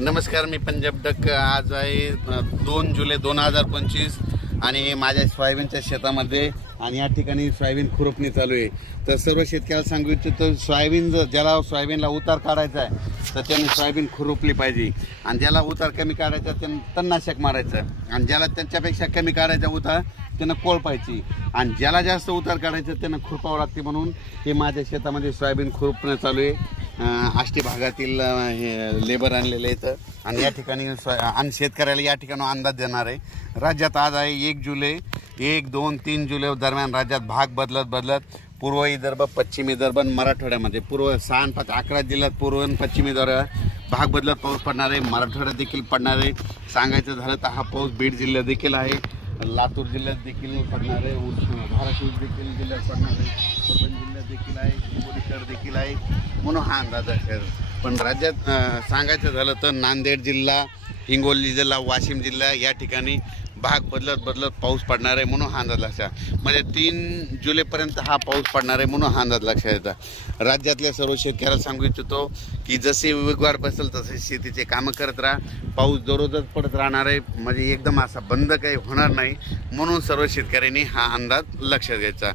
नमस्कार मी पंजाब डक्क आज आहे दोन जुलै दोन हजार पंचवीस आणि माझ्या सोयाबीनच्या शेतामध्ये आणि या ठिकाणी सोयाबीन खुरपणी चालू आहे तर सर्व शेतकऱ्याला सांगू इच्छितो सोयाबीन जर ज्याला सोयाबीनला उतार काढायचा आहे तर त्यांनी सोयाबीन खुरपली पाहिजे आणि ज्याला उतार कमी काढायचा त्यांना तन्नाशक मारायचं आणि ज्याला त्यांच्यापेक्षा कमी काढायचा उतार त्यांना कोळ पाहिजे आणि ज्याला जास्त उतार काढायचं त्यांना खुरपावं लागते म्हणून हे माझ्या शेतामध्ये सोयाबीन खुरपणं चालू आहे आष्टी भागातील हे लेबर आणलेले आहेत आणि या ठिकाणी आणि शेतकऱ्याला या ठिकाणी अंदाज देणार आहे राज्यात आज आहे एक जुलै एक दोन तीन जुलै दरम्यान राज्यात भाग बदलत बदलत पूर्व विदर्भ पश्चिम विदर्भ मराठवाड्यामध्ये पूर्व सहा पाच अकरा जिल्ह्यात पूर्व आणि पश्चिम विदर्भ भाग बदलत पाऊस पडणार आहे मराठवाड्यात देखील पडणार आहे सांगायचं झालं तर हा पाऊस बीड जिल्ह्यात देखील आहे लातूर जिल्ह्यात देखील पडणार आहे धाराशिव देखील जिल्ह्यात पडणार आहे देखील आहे हिंगोलीकर देखील आहे म्हणून हा अंदाज आहे पण राज्यात सांगायचं झालं तर नांदेड जिल्हा हिंगोली जिल्हा वाशिम जिल्हा या ठिकाणी भाग बदलत बदलत पाऊस पडणार आहे म्हणून हा अंदाज लक्षात म्हणजे तीन जुलैपर्यंत हा पाऊस पडणार आहे म्हणून हा अंदाज लक्षात येतात राज्यातल्या सर्व शेतकऱ्याला सांगू इच्छितो की जसे विगवार बसेल तसे शेतीचे कामं करत राहा पाऊस दररोजच पडत राहणार आहे म्हणजे एकदम असा बंद काही होणार नाही म्हणून सर्व शेतकऱ्यांनी हा अंदाज लक्षात घ्यायचा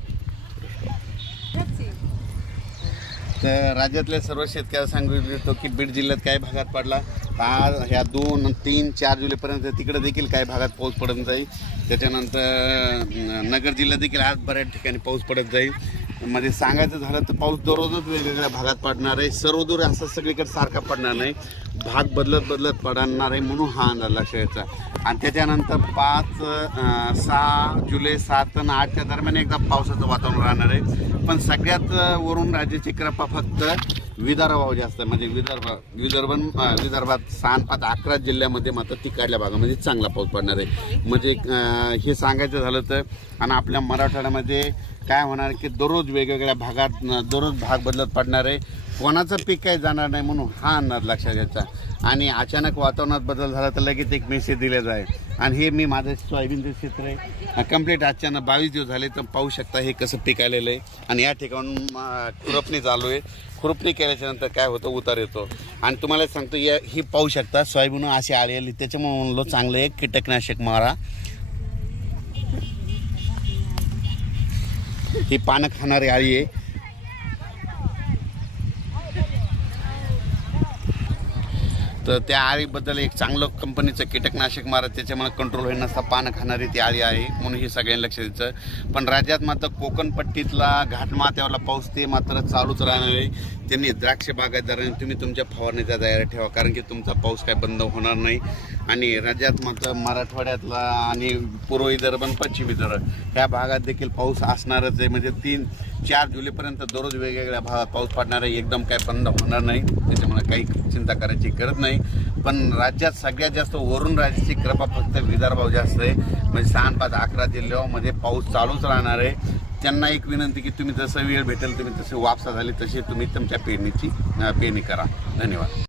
तर राज्यातल्या सर्व शेतकऱ्याला सांगू इच्छितो की बीड जिल्ह्यात काय भागात पडला आज ह्या दोन तीन चार जुलैपर्यंत तिकडे देखील काय भागात पाऊस पडत जाईल त्याच्यानंतर नगर जिल्ह्यात देखील आज बऱ्याच ठिकाणी पाऊस पडत जाईल म्हणजे सांगायचं झालं तर पाऊस दररोजच वेगवेगळ्या भागात पडणार आहे सर्वदूर असा सगळीकडे सारखा पडणार नाही भाग बदलत बदलत पडणार आहे म्हणून हा अंदाज लक्ष आणि त्याच्यानंतर पाच सहा जुलै सात आणि आठच्या दरम्यान एकदा पावसाचं वातावरण राहणार आहे पण सगळ्यात वरून राज्याची कृपा फक्त विदर्भावर जास्त म्हणजे विदर्भ विदर्भ विदर्भात सहा पाच अकरा जिल्ह्यामध्ये मात्र तिकडल्या भागामध्ये चांगला पाऊस पडणार आहे म्हणजे हे सांगायचं झालं तर आणि आपल्या मराठवाड्यामध्ये काय होणार की दररोज वेगवेगळ्या भागात दररोज भाग बदलत पडणार आहे कोणाचं पीक काही जाणार नाही म्हणून हा अंदाज लक्षात घ्यायचा आणि अचानक वातावरणात बदल झाला तर लगेच एक मेसेज दिला जाईल आणि हे मी माझं सोयाबीनचं क्षेत्र आहे कंप्लीट अचानक बावीस दिवस झाले तर पाहू शकता हे कसं पिकायलेलं आहे आणि या ठिकाणून खुरपणी चालू आहे खुरपणी केल्याच्या नंतर काय होतं उतार येतो आणि तुम्हाला सांगतो या ही पाहू शकता सोयाबीन अशी आलेली त्याच्यामुळे म्हणलो चांगलं एक कीटकनाशक मारा ही पानं खाणारी आळी आहे तर त्या आळीबद्दल एक चांगलं कंपनीचं कीटकनाशक मारत त्याच्यामुळे कंट्रोल होईल नसता पानं खाणारी ती आळी आहे म्हणून हे सगळ्यांनी लक्ष द्यायचं पण राज्यात मात्र कोकणपट्टीतला घाटमात्यावरला पाऊस ते मात्र चालूच राहणार आहे त्यांनी द्राक्ष बागायतदारांनी तुम्ही तुमच्या फवारणीचा तयारी ठेवा कारण की तुमचा पाऊस काय बंद होणार नाही आणि राज्यात मात्र मराठवाड्यातला आणि पूर्व विदर्भ आणि पश्चिम विदर्भ ह्या भागात देखील पाऊस असणारच आहे म्हणजे तीन चार जुलैपर्यंत दररोज वेगवेगळ्या भागात पाऊस पडणार आहे एकदम काय बंद होणार नाही त्याच्यामुळे काही चिंता करायची गरज नाही पण राज्यात सगळ्यात जास्त वरून राज्याची कृपा फक्त विदर्भाव जास्त आहे म्हणजे सहा पाच अकरा जिल्ह्यामध्ये पाऊस चालूच राहणार आहे त्यांना एक विनंती की तुम्ही जसं वेळ भेटेल तुम्ही तसे वापसा झाली तसे तुम्ही तुमच्या पेरणीची पेरणी करा धन्यवाद